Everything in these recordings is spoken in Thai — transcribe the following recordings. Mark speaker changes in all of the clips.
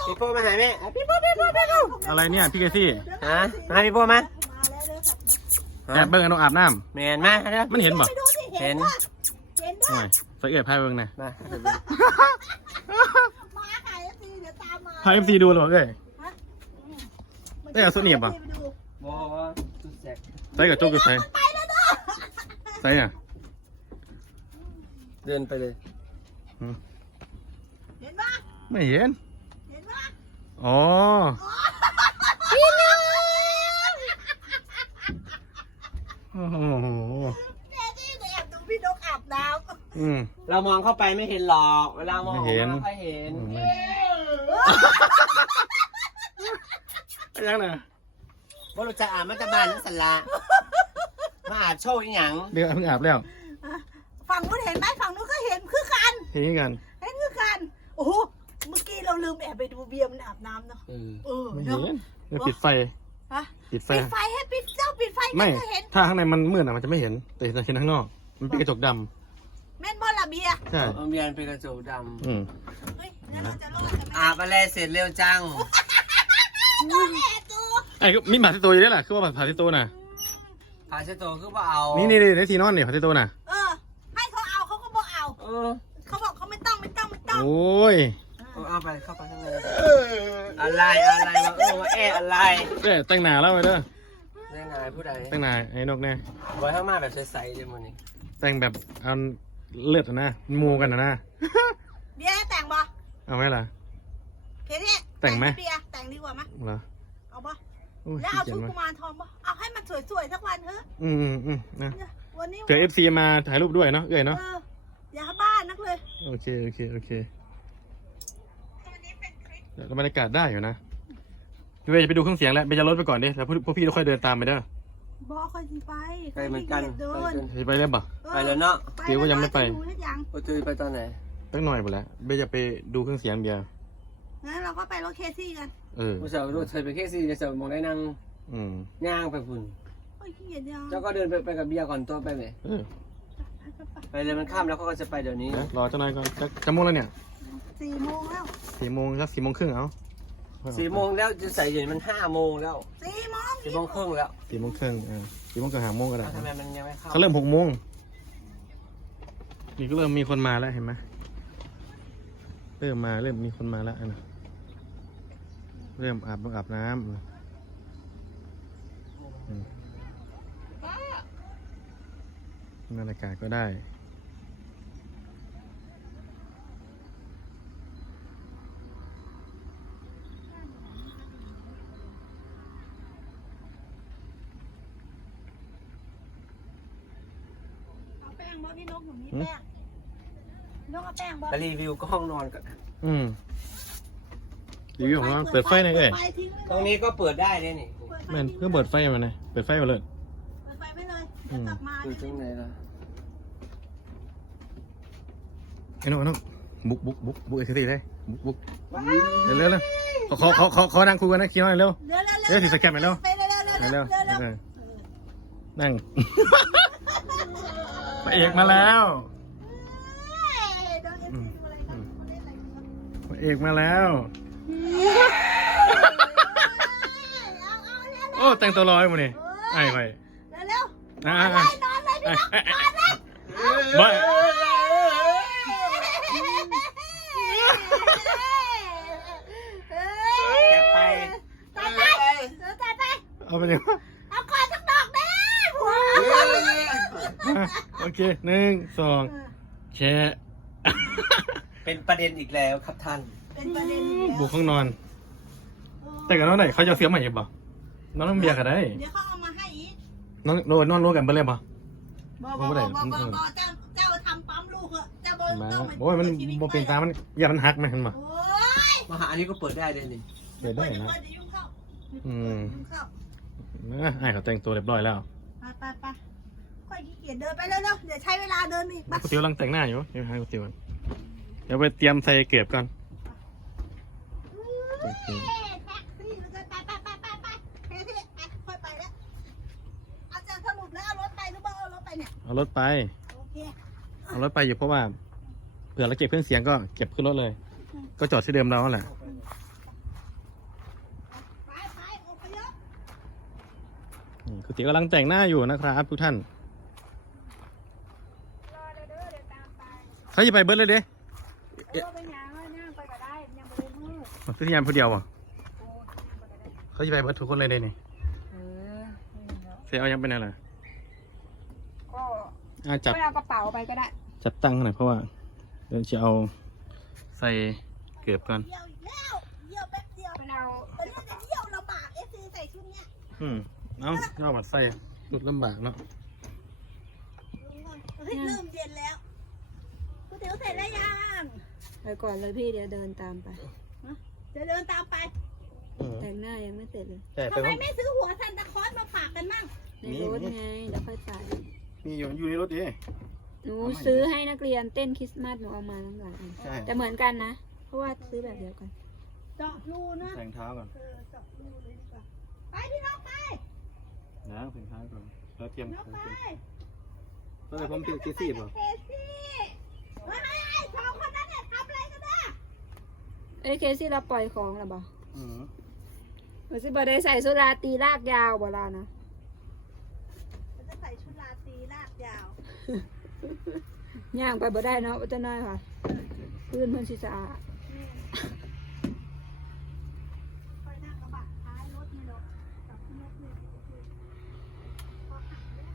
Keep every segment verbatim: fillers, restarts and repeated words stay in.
Speaker 1: พี่โป้มาหาแม่พี่โป้พี่โป้พี่โป้
Speaker 2: อะไรเนี่ยพี่เกซี่
Speaker 1: ฮะมาพี่โป้มา
Speaker 2: แอบเบิ้งกันต้องอาบน้
Speaker 1: แมนมาเด้อ
Speaker 2: ำมันเห็นบ่
Speaker 1: เห็น
Speaker 3: เห็น
Speaker 2: โอ้ยใส่เอื้อยพายเบิ้งนะ
Speaker 1: มา
Speaker 3: มาขายซีเดี๋ยวตามมา
Speaker 2: พายเอฟซีดูเลยบ่เอ้ยได้กับสุดเนียบป่ะ
Speaker 1: บอสุดแสก
Speaker 2: ใส่กับโจ๊กอยู่ใส่
Speaker 3: ไปแล้วเด้อ
Speaker 2: ใส่อ่ะ
Speaker 1: เดินไปเลย
Speaker 3: เห็นปะ
Speaker 2: ไม่เห็น
Speaker 3: เห็นปะ
Speaker 2: อ๋อ
Speaker 3: พี่น้อง
Speaker 2: โอ้โห
Speaker 3: เด็กที่แอบดูพี่นกอาบน้
Speaker 2: อืม
Speaker 1: เรามองเข้าไปไม่เห็นหรอกเวลามองออก
Speaker 2: ไม่เห็น
Speaker 1: มาไม่ค่อยเห็น
Speaker 2: ไปยังน่ะ
Speaker 1: ว่าเราจะอาบมัตตบานนั่นสันละมาอาบโชว์อีหยัง
Speaker 2: เดี๋ยวเพิ่งอาบแล้ว
Speaker 3: ำฝั่งนู้นเห็นไหมฝั่งนู้นก็เห็นคือกัน
Speaker 2: เห็นกัน
Speaker 3: เห็นคือกันโอ้โหเมื่อกี้เราลืมแอบไปดูเบียร์มันอาบน้ำเนาะ
Speaker 1: เออ
Speaker 3: เออ
Speaker 2: ไม่
Speaker 3: เนาะ
Speaker 2: เห็นเดี๋ยวปิดไฟ
Speaker 3: ฮะ
Speaker 2: ปิดไฟ
Speaker 3: ปิดไฟให้ปิดเจ้าปิดไฟกั
Speaker 2: ไม่
Speaker 3: นจะเห็น
Speaker 2: ถ้าข้างในมันมืดอ่ะมันจะไม่เห็น แต่จะเห็นข้างนอก มันเป็นกระจกด
Speaker 3: แม่นบอลละเบียร์
Speaker 2: ำใช่
Speaker 1: เอาเบียนเป็นกระจกด
Speaker 2: อืม
Speaker 3: เฮ้ยงั้นเราจะรอดกันไหม
Speaker 1: ำอาบอะไรเสร็จเร็วจัง
Speaker 3: ตัวแหละตัว
Speaker 2: ไอ้ก็มีผ่าที่ตัวอยู่ด้วยล่ะคือว่าผ่าที่ตัวน่ะ
Speaker 1: พาเชโตคือว่าเอา
Speaker 2: นี่นี่นี่ในที่นอนนี่ผ่าที่ตัวน่ะ
Speaker 3: เออให้เขาเอาเขาก็บอกเอา
Speaker 1: เออ
Speaker 3: เขาบอกเขาไม่ต้องไม่ต้องไม่ต้อง
Speaker 2: โอ้ย
Speaker 1: เอาเอาไปเข้าไปข้างในอะไรอะไรมาเออมาแอะอะไร
Speaker 2: เด้แต่งหนาแล้วไปเด้อ
Speaker 1: ได้ไงผู้ใด
Speaker 2: แต่งหนาไอ้นกเนี่ย
Speaker 1: บอยข้างมาแบบใสๆเลยมันนี่
Speaker 2: แต่งแบบเอาเลือดอะนะมูกันอะนะ
Speaker 3: เบียร์ให้แต่งบอ
Speaker 2: เอาไหมล่ะ
Speaker 3: เคที่
Speaker 2: แต่งไหม
Speaker 3: เบียร์แต่งดีกว่าไหม
Speaker 2: เหรอ
Speaker 3: เอาบอ
Speaker 2: โอ้ย
Speaker 3: แล้ว
Speaker 2: ขี้
Speaker 3: เอา
Speaker 2: เกีย
Speaker 3: ชุ
Speaker 2: จ
Speaker 3: ด
Speaker 2: มา
Speaker 3: กุมารทองบอเอาให้มันสวยๆสักวันเถอะ
Speaker 2: อืมอืมอืมนะ
Speaker 3: วันนี้
Speaker 2: เผื่อเอฟซีมาถ่ายรูปด้วยเนาะเอ้ยเนาะ
Speaker 3: เอออย่าบ้านนักเลย
Speaker 2: โอเคโอเคโอเคแล้วบรรยากาศได้อยู่นะพี่เวย์จะไปดูเครื่องเสียงแล้วเบย์จะลดไปก่อนดิแล้วพวกพี่ต้องค่อยเดินตามไปเด้อ
Speaker 3: บอกค่อยสิไป
Speaker 1: ไปเหมือนกัน
Speaker 3: เดิน
Speaker 2: จะไปเล่นปะ
Speaker 1: ไปแล้วเนาะ
Speaker 2: เดี๋ยวก็ยังไม่ไป
Speaker 3: ดูทุกอย่าง
Speaker 1: โอ้ยไปตอนไหน
Speaker 2: ตั้งหน่อยหมดแล้วเบย์จะไปดูเครื่องเสียงเบียร์
Speaker 3: งั้นเราก็ไปรถเคซี่กัน
Speaker 2: เออ
Speaker 1: ผู้สาวดูเธอไปแค่สี่จะสาวมองได้นั่ง
Speaker 2: อืม
Speaker 1: ย่างไปคุณ
Speaker 3: โอ้ยขี้เกียจยาว
Speaker 1: เจ้าก็เดินไปไปกับเบียร์ก่อนตัวไปไหม
Speaker 2: เออ
Speaker 1: ไปเลยมันข้ามแล้วเขาก็จะไปเดี๋ยวนี้
Speaker 2: เดี๋ยวรอเจ้านายก่อนจะจะโมงแล้วเนี่ย
Speaker 3: สี่โมงแล้ว
Speaker 2: สี่โมงสักสี่โมงครึ่งเอา
Speaker 1: สี่โมงแล้วจะใส่เย็นมันห้าโมงแล้ว
Speaker 3: สี่โมง
Speaker 1: สี่โมงครึ่งแล้ว
Speaker 2: สี่โมงครึ่งเออสี่โมงครึ่งหาโมงก็ได้
Speaker 1: ทำไมมันยังไม่เข้า
Speaker 2: เขาเริ่มหกโมงนี่ก็เริ่มมีคนมาแล้วเห็นไหมเริ่มมาเริ่มมีคนมาแล้วนะเริ่มอาบอาบน้ำอืมบรรยากาศก็ได้
Speaker 3: เอาแป้งบอพี่นกหนูมีแป้งนกเอาแป้งบอ
Speaker 1: ไปรีวิวก็ห้องนอนก่อน
Speaker 2: อืมรีวิวของเราเปิดไฟหน่อยเอ้ย
Speaker 3: ปิดไฟทิ้ง
Speaker 1: ตรงนี้ก็เปิดได้เลยนี่
Speaker 2: แม่นเพิ่งเปิดไฟมาเลยเปิดไฟมาเลย
Speaker 3: เปิดไฟไปเลยเดี๋ยวกลับมา
Speaker 1: อยู่ตรงไหนล่ะ
Speaker 2: ไอ้น้องไอ้น้องบุกบุกบุกบุกเอ็กซ์ตีเลยบุกบุกเร็วเร็วเร็วขอขอขอขอนั่งคุยกันนะคิดหน่อยเร็ว
Speaker 3: เร็วเร็ว
Speaker 2: เร็วสิสแกนไปเร็ว
Speaker 3: ไปเร็วเร็วเร็ว
Speaker 2: เร็ว
Speaker 3: เร็ว
Speaker 2: เร็ว
Speaker 3: เร็ว
Speaker 2: เออนั่ง พระเอกมาแล้วพระเอกมาแล้วโอ้แต่งตัวลอยมาเนี่ยไอ้ไป
Speaker 3: เร็ว
Speaker 2: อ่า
Speaker 3: ๆไปนอนเลยพี่น้องนอนเลย
Speaker 2: ไม่
Speaker 1: แกไป
Speaker 3: ตายไปเดี๋ยวตายไป
Speaker 2: เอาไปยัง
Speaker 3: เอาก่อนสักดอกนะหัว
Speaker 2: โอเคหนึ่งสองแชะ
Speaker 1: เป็นประเด็นอีกแล้วครับท่าน
Speaker 3: เป็นประเด็นอีกแล้ว
Speaker 2: บุกห้องนอน แต่กับน้องไหนเขาจะเสียใหม่ยังปะน้องต้องเบียร์กันได้
Speaker 3: เดี๋ยวเขาเอามาให้อีก
Speaker 2: น้องโดนนอนรู้กันไปเลยปะ
Speaker 3: บอกบอกบอกบอกบอกเจ้าเจ้าทำปั๊มลูกเหอะเจ้าบอล
Speaker 2: มา
Speaker 3: ต้อง
Speaker 2: โอ้ยมันโมเป็นตามันอย่ามันหักไหมเห็นปะ
Speaker 3: โอ้ย
Speaker 1: มหาอันนี้ก็เปิดได้เลยนี่
Speaker 2: เปิดได้
Speaker 3: เดี๋ยว
Speaker 2: นะ
Speaker 3: เปิดเดี๋ยวยุ่งเข้า
Speaker 2: อืม
Speaker 3: ยุ่งเข้า
Speaker 2: นะไอ้เขาแต่งตัวเรียบร้อยแล้ว
Speaker 3: ไปไปไปค่อยขี้เกียจเดินไปเร็วๆเดี๋ยวใช้เวลาเดินอีก
Speaker 2: ก๋วยเตี๋ยวกำลังแต่งหน้าอยู่เดี๋ยวให้ก๋วยเตี๋ยวก่อนเดี๋ยวไปเตรียมใส่เก็บก่อนโอเค
Speaker 3: แท็กซี่เลยไปไปไปไปไปแท็กซี่ไปค่อยไปแล้วเอาจะสรุปแล้วเอารถไปหรือเปล่าเอารถไปเนี่ย
Speaker 2: เอารถไป
Speaker 3: โอเค
Speaker 2: เอารถไปอยู่เพราะว่าเผื่อเราเก็บเครื่องเสียงก็เก็บขึ้นรถเลย ก็จอดที่เดิมเราแหละกุฏิกำลังแต่งหน้าอยู่นะครับทุกท่าน
Speaker 3: รอเลยเด้อเดี๋ยวตามไป
Speaker 2: เขาจะไปเบิร์ดเลยเด้
Speaker 3: เออไปย่างเลยย่างไปก็ได้ยังไปเลยมือ
Speaker 2: พิธียานผู้เดียวอ่ะ
Speaker 3: โอ้ย่างไปก็ได้
Speaker 2: เขาจะไปเบิร์ดทุกคนเลยเด้นี่
Speaker 3: เออไม่มีแล้ว
Speaker 2: เสียเอายังเป็นอะไร
Speaker 3: ก็
Speaker 2: อ่ะจับ
Speaker 3: ไม่เอากระเป๋าไปก็ได้
Speaker 2: จับตั้งหน่อยเพราะว่าเดี๋ยวจะเอาใส่เกือบก่อน
Speaker 3: เยี่ยวอีกแล้วเยี่ยวแป๊บเดียวมันเอาตอนนี้จะเยี่ยวลำบากเอฟซีใส่ชุดเนี้ย
Speaker 2: อืมเอาเอาบัดใส่รุดลำบากเนาะ
Speaker 3: เฮ้ยเริ่มเย็นแล้วก๋วยเตี๋ยวเสร็จแล้วยังไปก่อนเลยพี่เดี๋ยวเดินตามไปเดี๋ยวเดินตามไป
Speaker 2: อืม
Speaker 3: แต่งหน้ายังไม่เสร็จเลย
Speaker 2: ใช่ไป
Speaker 3: ทำไม
Speaker 2: ห้อง
Speaker 3: ไม่ซื้อหัวซันตาคลอสมาฝากกันมั่งในรถไงเดี๋ยวค่อยใส่
Speaker 2: มีอยู่อยู่ในรถดิ
Speaker 3: หนูซื้อให้นักเรียนเต้นคริสต์มาสหนูเอามาทั้งหลายอัน
Speaker 2: ใช่
Speaker 3: แต่เหมือนกันนะ เพราะว่าซื้อแบบเดียวกันเจาะรูนะ
Speaker 2: แต่งเท้าก่อน
Speaker 3: เออเจาะรูเลยดีกว่าไปพี่น้องไป
Speaker 2: นะแต่งเท้าก่อนแล้วเตรียม
Speaker 3: น้องไป
Speaker 2: ก็เลยผมเตรียมเคซี่ป่ะ
Speaker 3: เคซี่เฮ้ยสองคนนั้นเนี่ยทำอะไรกันนะเอ้ยเคซี่เราปล่อยของหรอบ่
Speaker 2: อืม
Speaker 3: มันสิบ่ได้ใส่สุราตีลากยาวบ่ล่ะนะมันจะใส่ชุดราตีลากยาว ย่างไปบ่ได้เนาะจะน้อยค่ะพื้นเพิ่นสิสะอาดไปนั่งกระบะท้ายรถนี่เนาะกับรถนี่พอหักเนี่ย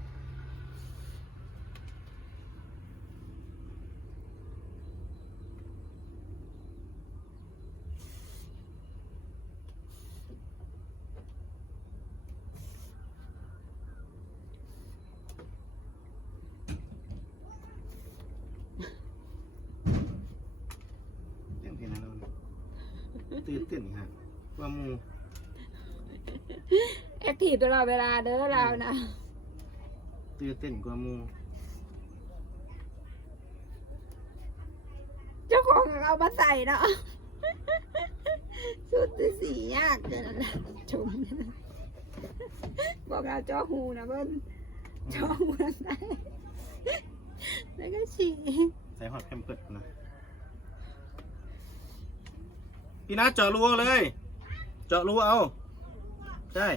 Speaker 2: เต้นเพลงนั้นเราตื่นเต้นฮะว่ามู
Speaker 3: แอคทีฟตลอดเวลาเด้อเรานะ
Speaker 2: ตื่นเต้นกว่ามู
Speaker 3: เจ้าของเอามาใส่เนาะสุดที่สียากเกินนะชมบอกเราจ้อหูนะเบิ้ลจ้อหูนะใส่แล้วก็ฉี่
Speaker 2: ใส่หอดแคมเพิร์ดนะพี่นัทเจาะรูเอาเลย เจาะรูเอา ใช่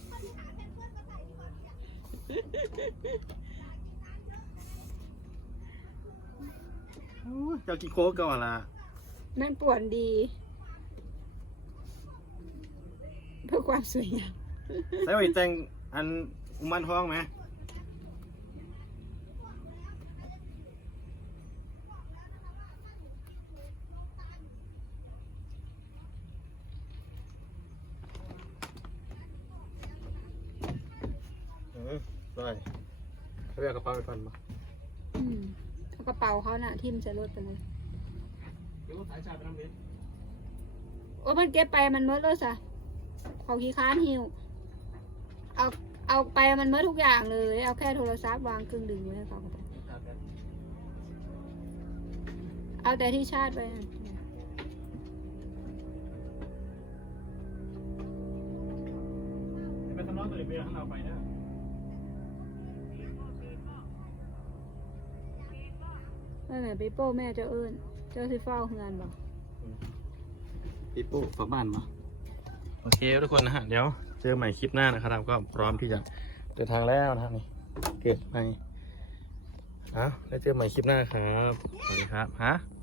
Speaker 2: โอ้ยเจ้ากินโค้กก่อนละ
Speaker 3: มันป่วนดี เพื่อความสวยงาม
Speaker 2: ใส่ไว้แต่งอันอุมันท้องไหมได้เขาเรียกกระเป๋าไปก่อนมา
Speaker 3: อืมเอากระเป๋าเขาน่ะทิ่มใส่รถไปเลย
Speaker 2: เดี๋ยวสายชาร์จไปน้ำเบส
Speaker 3: โอ้มันเก็บไปมันเมื่อเลยสะเขาขี้ค้านหิวเอาเอาไปมันเมื่อทุกอย่างเลย เอาแค่โทรศัพท์วางเครื่องดึงไว้ให้เขาก็ได้เอาแต่ที่ชาร์จไปอะ
Speaker 2: ไปทำน้องตัวเดียวข้างเราไปนะ
Speaker 3: ไม่แม่ปีโป้แม่เจ้าเอิญเจ้าสิเฝ้าเฮือนบอก
Speaker 2: ปีโป้ฝากบ้านมาโอเคทุกคนนะฮะ เดี๋ยวเจอใหม่คลิปหน้านะครับก็พร้อมที่จะเดินทางแล้วนะฮะนี่เก็บไปอ่ะแล้วเจอใหม่คลิปหน้าครับ สวัสดีครับฮะ